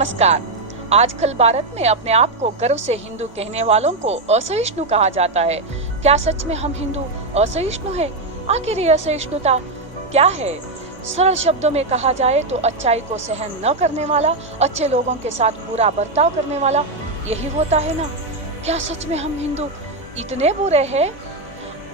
नमस्कार। आजकल भारत में अपने आप को गर्व से हिंदू कहने वालों को असहिष्णु कहा जाता है। क्या सच में हम हिंदू असहिष्णु हैं? आखिर ये असहिष्णुता क्या है? सरल शब्दों में कहा जाए तो अच्छाई को सहन न करने वाला, अच्छे लोगों के साथ बुरा बर्ताव करने वाला, यही होता है ना? क्या सच में हम हिंदू इतने बुरे हैं?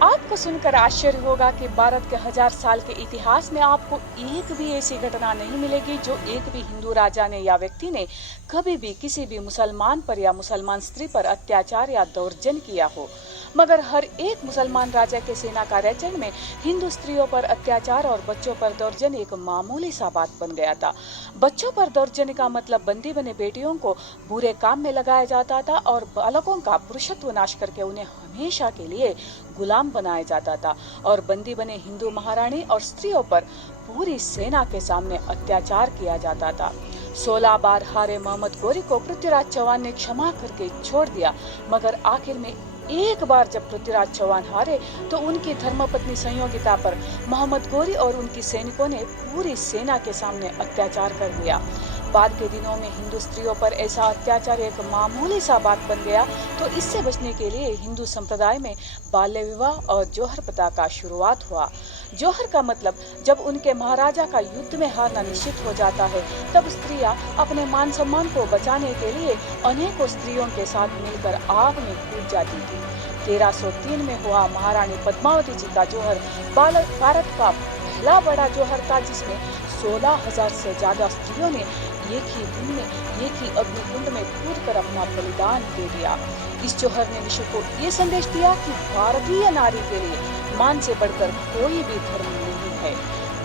आपको सुनकर आश्चर्य होगा कि भारत के 1000 साल के इतिहास में आपको एक भी ऐसी घटना नहीं मिलेगी जो एक भी हिंदू राजा ने या व्यक्ति ने कभी भी किसी भी मुसलमान पर या मुसलमान स्त्री पर अत्याचार या दौर्जन्य किया हो। मगर हर एक मुसलमान राजा के सेना कार्यचरण में हिंदू स्त्रियों पर अत्याचार और बच्चों पर दौर्जन्य एक मामूली सा बात बन गया था। बच्चों पर दौर्जन्य का मतलब बंदी बने बेटियों को बुरे काम में लगाया जाता था और बालकों का पुरुषत्व नाश करके उन्हें हमेशा के लिए गुलाम बनाया जाता था और बंदी बने हिंदू महारानी और स्त्रियों पर पूरी सेना के सामने अत्याचार किया जाता था। 16 बार हारे मोहम्मद गोरी को पृथ्वीराज चौहान ने क्षमा करके छोड़ दिया, मगर आखिर में एक बार जब पृथ्वीराज चौहान हारे तो उनकी धर्मपत्नी संयोगिता पर मोहम्मद गोरी और उनकी सैनिकों ने पूरी सेना के सामने अत्याचार कर दिया। बाद के दिनों में हिंदू स्त्रियों पर ऐसा अत्याचार एक मामूली सा बात बन गया, तो इससे बचने के लिए हिंदू संप्रदाय में बाल्य विवाह और जौहर प्रथा का शुरुआत हुआ। जौहर का मतलब जब उनके महाराजा का युद्ध में हारना निश्चित हो जाता है, तब स्त्रियां अपने मान सम्मान को बचाने के लिए अनेकों स्त्रियों के साथ मिलकर आग में कूद जाती थी। 1303 में हुआ महारानी पद्मावती जी का जौहर भारत का पहला बड़ा जौहर था, जिसमें 16,000 से ज्यादा स्त्रियों ने एक ही दिन में एक ही अग्निकुंड में कूदकर अपना बलिदान दे दिया। इस जौहर ने विश्व को ये संदेश दिया कि भारतीय नारी के लिए मान से बढ़कर कोई भी धर्म नहीं है।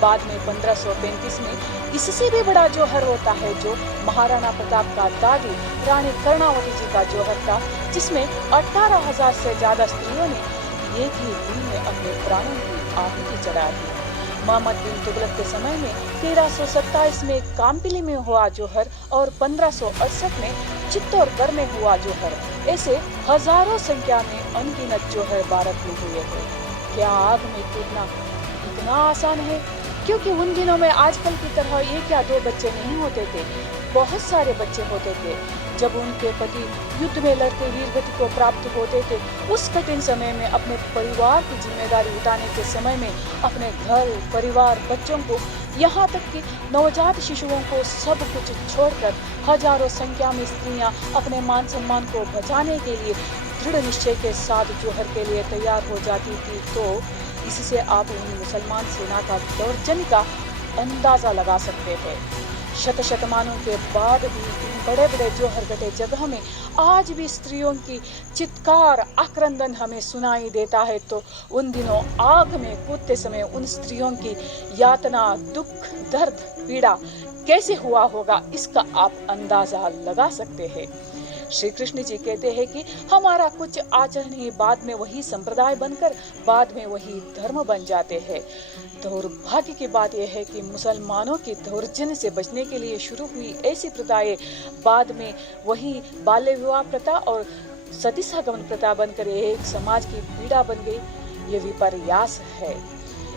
बाद में 1535 में इससे भी बड़ा जौहर होता है, जो महाराणा प्रताप का दादी रानी कर्णावती जी का जौहर था, जिसमें 18,000 से ज्यादा स्त्रियों ने एक ही दिन में अपने प्राणों की आहुति चढ़ा दी। मोहम्मद बिन तुगलक के समय में 1327 में काम्पिली में हुआ जौहर और 1568 में चित्तौड़गढ़ में हुआ जौहर, ऐसे हजारों संख्या में अनगिनत जौहर भारत में हुए हैं। क्या आग में कूदना इतना आसान है? क्योंकि उन दिनों में आजकल की तरह एक या दो बच्चे नहीं होते थे, बहुत सारे बच्चे होते थे। जब उनके पति युद्ध में लड़ते वीर गति को प्राप्त होते थे, उस कठिन समय में अपने परिवार की जिम्मेदारी उठाने के समय में अपने घर, परिवार, बच्चों को, यहाँ तक कि नवजात शिशुओं को सब कुछ छोड़कर हजारों संख्या में स्त्रियां अपने मान सम्मान को बचाने के लिए दृढ़ निश्चय के साथ जौहर के लिए तैयार हो जाती थी। तो इससे आप उन मुसलमान सेना का दौर्जन्य का अंदाजा लगा सकते हैं। शतमानों के बाद भी इन बड़े बड़े जौहर घटे जगह में आज भी स्त्रियों की चित्कार, आक्रंदन हमें सुनाई देता है, तो उन दिनों आग में कूदते समय उन स्त्रियों की यातना, दुख, दर्द, पीड़ा कैसे हुआ होगा, इसका आप अंदाजा लगा सकते हैं। श्री कृष्ण जी कहते हैं कि हमारा कुछ आचरण ही बाद में वही संप्रदाय बनकर बाद में वही धर्म बन जाते हैं। दुर्भाग्य की बात यह है कि मुसलमानों की दौर्जन्य से बचने के लिए शुरू हुई ऐसी प्रथाएं बाद में वही बाल्य विवाह प्रथा और सती सगमन प्रथा बनकर एक समाज की पीड़ा बन गई। ये विपर्यास है।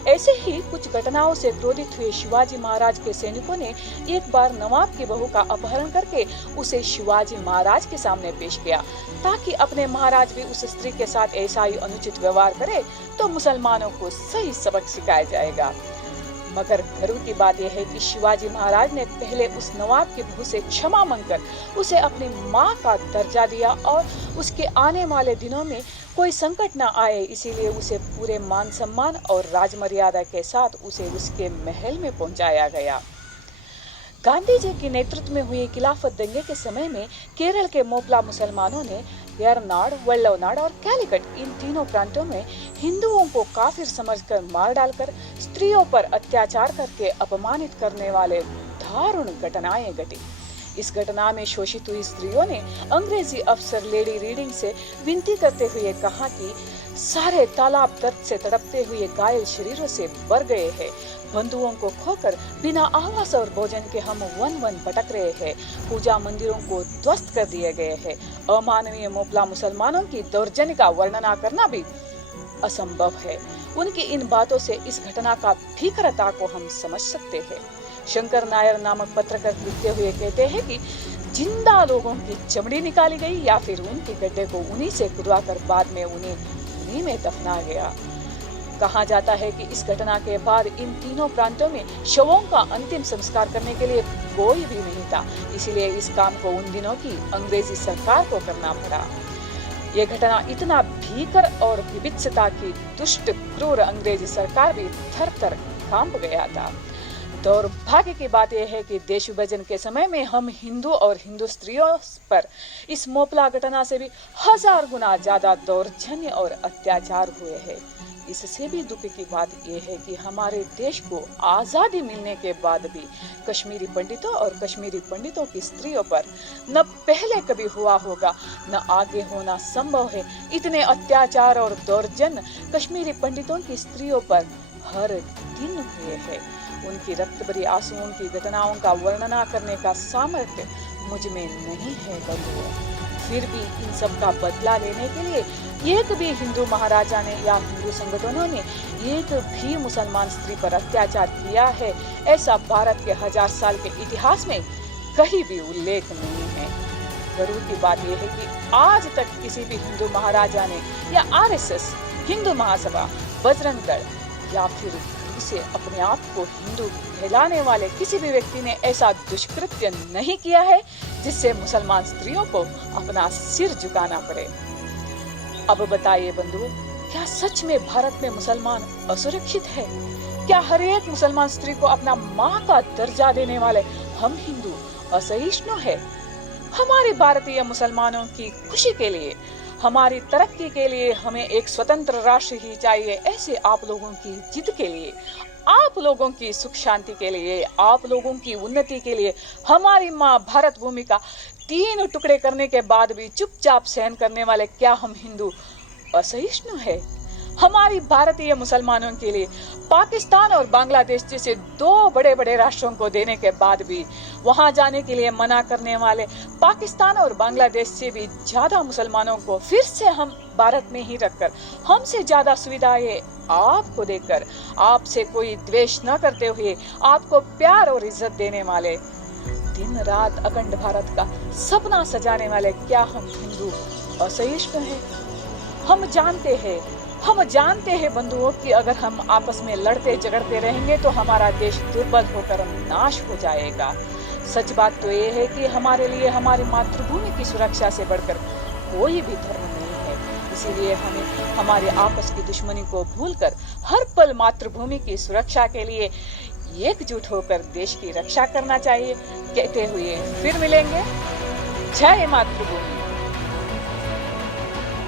ऐसे ही कुछ घटनाओं से क्रोधित हुए शिवाजी महाराज के सैनिकों ने एक बार नवाब की बहू का अपहरण करके उसे शिवाजी महाराज के सामने पेश किया, ताकि अपने महाराज भी उस स्त्री के साथ ऐसा ही अनुचित व्यवहार करे तो मुसलमानों को सही सबक सिखाया जाएगा। मगर गर्व की बात यह है कि शिवाजी महाराज ने पहले उस नवाब की बहू से क्षमा मांगकर उसे अपनी मां का दर्जा दिया और उसके आने वाले दिनों में कोई संकट न आए, इसीलिए उसे पूरे मान सम्मान और राजमर्यादा के साथ उसे उसके महल में पहुंचाया गया। गांधी जी के नेतृत्व में हुए खिलाफत दंगे के समय में केरल के मोपला मुसलमानों ने एरनाड, वल्लवनाड और कैलिकट, इन तीनों प्रांतों में हिंदुओं को काफिर समझकर मार डालकर स्त्रियों पर अत्याचार करके अपमानित करने वाले दारुण घटनाएं घटी। इस घटना में शोषित हुई स्त्रियों ने अंग्रेजी अफसर लेडी रीडिंग से विनती करते हुए कहा कि सारे तालाब दर्द से तड़पते हुए घायल शरीरों से भर गए हैं। बंधुओं को खोकर बिना आवास और भोजन के हम वन वन भटक रहे हैं। पूजा मंदिरों को ध्वस्त कर दिए गए हैं। अमानवीय मोपला मुसलमानों की दौर्जन्य का वर्णना करना भी असंभव है। उनकी इन बातों से इस घटना का भीकरता को हम समझ सकते हैं। शंकर नायर नामक पत्रकार लिखते हुए कहते हैं कि जिंदा लोगों की चमड़ी निकाली गई या फिर उनके गड्ढे को उन्हीं से खुदवाकर बाद में उन्हें उन्हीं में दफना गया। कहा जाता है कि इस घटना के बाद इन तीनों प्रांतों में शवों का अंतिम संस्कार करने के लिए कोई भी नहीं था, इसलिए इस काम को उन दिनों की अंग्रेजी सरकार को करना पड़ा। ये घटना इतना भीकर और विभत्सता की दुष्ट क्रूर अंग्रेजी सरकार भी थर-थर कांप गया था। दुर्भाग्य की बात यह है कि देश विभाजन के समय में हम हिंदू और हिंदू स्त्रियों पर इस मोपला घटना से भी 1000 गुना ज्यादा दौर्जन्य और अत्याचार हुए हैं। इससे भी दुख की बात यह है कि हमारे देश को आजादी मिलने के बाद भी कश्मीरी पंडितों और कश्मीरी पंडितों की स्त्रियों पर न पहले कभी हुआ होगा न आगे होना संभव है। इतने अत्याचार और दौर्जन्य कश्मीरी पंडितों की स्त्रियों पर हर दिन हुए हैं। उनकी रक्त भरी आंसुओं की घटनाओं का वर्णना करने का सामर्थ्य मुझ में नहीं है बंधुओं। फिर भी इन सब का बदला लेने के लिए एक भी हिंदू महाराजा ने या हिंदू संगठनों ने एक भी मुसलमान स्त्री पर अत्याचार किया है, ऐसा भारत के 1000 साल के इतिहास में कहीं भी उल्लेख नहीं है। गर्व की बात यह है कि आज तक किसी भी हिंदू महाराजा ने या आरएसएस, हिंदू महासभा, बजरंग दल या फिर इसे अपने आप को हिंदू कहलाने वाले किसी भी व्यक्ति ने ऐसा दुष्कृत्य नहीं किया है जिससे मुसलमान स्त्रियों को अपना सिर झुकाना पड़े। अब बताइए बंधुओं, क्या सच में भारत में मुसलमान असुरक्षित है? क्या हर एक मुसलमान स्त्री को अपना माँ का दर्जा देने वाले हम हिंदू असहिष्णु है? हमारे भारतीय मुसलमानों की खुशी के लिए, हमारी तरक्की के लिए हमें एक स्वतंत्र राष्ट्र ही चाहिए। ऐसे आप लोगों की जिद के लिए, आप लोगों की सुख शांति के लिए, आप लोगों की उन्नति के लिए हमारी माँ भारत भूमि का 3 टुकड़े करने के बाद भी चुपचाप सहन करने वाले क्या हम हिंदू असहिष्णु है? हमारी भारतीय मुसलमानों के लिए पाकिस्तान और बांग्लादेश जैसे 2 बड़े राष्ट्रों को देने के बाद भी वहां जाने के लिए मना करने वाले पाकिस्तान और बांग्लादेश से भी ज्यादा मुसलमानों को फिर से हम भारत में ही रखकर हमसे ज्यादा सुविधाएं आपको देकर, आपसे कोई द्वेष न करते हुए आपको प्यार और इज्जत देने वाले, दिन रात अखंड भारत का सपना सजाने वाले क्या हम हिंदू असहिष्णु हैं? हम जानते हैं बंधुओं कि अगर हम आपस में लड़ते झगड़ते रहेंगे तो हमारा देश दुर्बल होकर नाश हो जाएगा। सच बात तो ये है कि हमारे लिए हमारी मातृभूमि की सुरक्षा से बढ़कर कोई भी धर्म नहीं है। इसीलिए हमें हमारे आपस की दुश्मनी को भूलकर हर पल मातृभूमि की सुरक्षा के लिए एकजुट होकर देश की रक्षा करना चाहिए। कहते हुए फिर मिलेंगे। जय मातृभूमि।